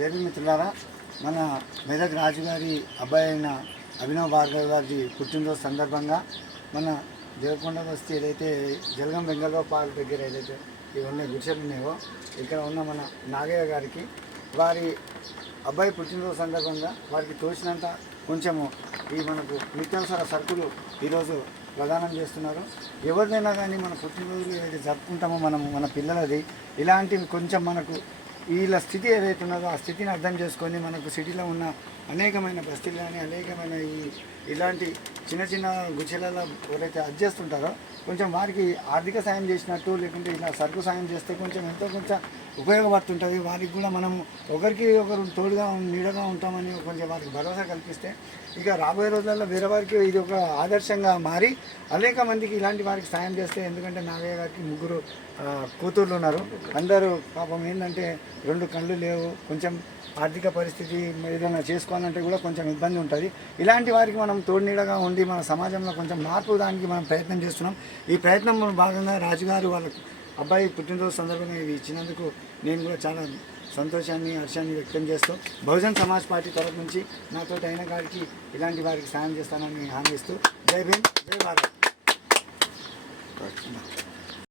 Jail మిత్రులారా, మన మెదక్ రాజుగారి అబ్బాయి అయిన అభినవ్ భార్గవ్ గారి పుట్టినరోజు సందర్భంగా మన దేవకొండ బస్తీ ఏదైతే జలగం వెంగళరావు పార్క్ దగ్గర ఏదైతే ఇవన్నీ గుడిసెలు ఉన్నాయో ఇక్కడ ఉన్న మన నాగయ్య గారికి వారి అబ్బాయి పుట్టినరోజు సందర్భంగా వారికి తోచినంత కొంచెము ఈ మనకు నిత్యావసర సరుకులు ఈరోజు ప్రదానం చేస్తున్నారు. ఎవరినైనా కానీ మన పుట్టినరోజులు ఏదైతే జరుపుకుంటామో మన పిల్లలది ఇలాంటివి కొంచెం మనకు వీళ్ళ స్థితి ఏదైతే ఉన్నదో ఆ స్థితిని అర్థం చేసుకొని మనకు సిటీలో ఉన్న అనేకమైన బస్తీలు కానీ అనేకమైన ఇలాంటి చిన్న చిన్న గుడిసెలలో ఎవరైతే చేస్తుంటారో కొంచెం వారికి ఆర్థిక సాయం చేసినట్టు లేకుంటే ఇలా సరుకు సాయం చేస్తే కొంచెం ఎంతో కొంచెం ఉపయోగపడుతుంటుంది. వారికి కూడా మనం ఒకరికి ఒకరు తోడుగా నీడగా ఉంటామని కొంచెం వారికి భరోసా కల్పిస్తే ఇక రాబోయే రోజుల్లో వేరే వారికి ఇది ఒక ఆదర్శంగా మారి అనేక మందికి ఇలాంటి వారికి సాయం చేస్తే, ఎందుకంటే నాగయ్య గారికి 3 కూతుర్లు ఉన్నారు. అందరూ పాపం ఏంటంటే 2 కళ్ళు లేవు, కొంచెం ఆర్థిక పరిస్థితి ఏదైనా చేసుకోవాలంటే కూడా కొంచెం ఇబ్బంది ఉంటుంది. ఇలాంటి వారికి మనం తోడునీడగా ఉండి మన సమాజంలో కొంచెం మార్పు దానికి మనం ప్రయత్నం చేస్తున్నాం. ఈ ప్రయత్నంలో భాగంగా రాజుగారు వాళ్ళ అబ్బాయి పుట్టినరోజు సందర్భంగా ఇవి ఇచ్చినందుకు నేను కూడా చాలా సంతోషాన్ని హర్షాన్ని వ్యక్తం చేస్తూ బహుజన్ సమాజ్ పార్టీ తరఫు నుంచి నాతో అయిన గారికి ఇలాంటి వారికి సాయం చేస్తానని హామీ ఇస్తూ జై భీమ్, జై భారత్.